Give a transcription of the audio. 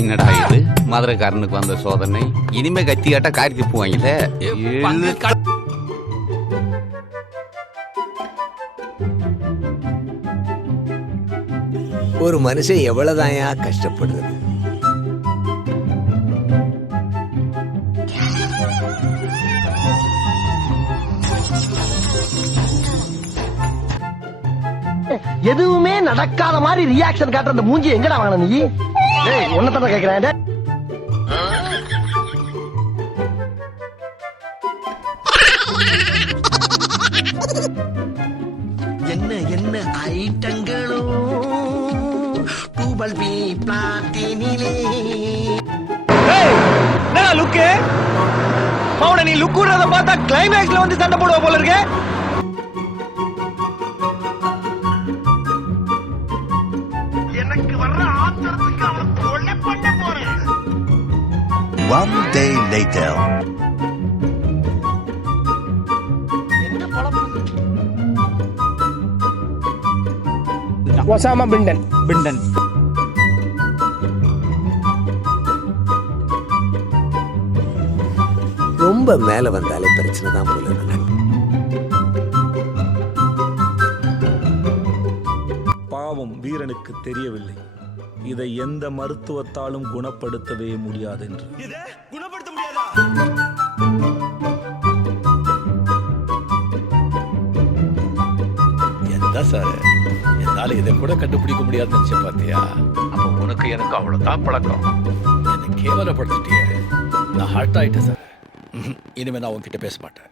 என்னடா இது மதுரைக்காரனுக்கு வந்த சோதனை. இனிமே கத்தி காட்டா காரி திப்புவாங்கல்ல. ஒரு மனுஷன் எவ்வளவுதாயா கஷ்டப்படுறது. எதுவுமே நடக்காத மாதிரி ரியாக்ஷன் காட்டுற அந்த மூஞ்சி எங்கடா வாங்கின நீ? ஒன்னதான் கேக்குறேன். என்ன என்ன ஐட்டங்களோ டூபல் பி பிளாட்டினிலே. என்னடா லுக்கு? அவனை நீ லுக்குறத பார்த்தா கிளைமேக்ஸ்ல வந்து சண்டை போடுவ போல இருக்கு. எனக்கு வர்ற ஆத்திரத்துக்கு அவனை கொலை பண்ண போறேன். One day later. ஒசாமா பிண்டன். ரொம்ப மேல வந்தாலே பிரச்சனை தான் போல இருக்கு. பாவம் வீரனுக்கு தெரியவில்லை, இதை எந்த மருத்துவத்தாலும் குணப்படுத்தவே முடியாது என்று. குணப்படுத்த முடியாதா? எந்த சார், என்னால இதை கூட கண்டுபிடிக்க முடியாதுன்னு நினைச்ச பாத்தியா? அப்ப உனக்கு எனக்கு அவ்வளவுதான் பழக்கம். என்னை கேவலப்படுத்திட்டிய. நான் ஹார்ட் ஆயிட்டேன் சார். இனிமே நான் உன்கிட்ட பேச மாட்டேன்.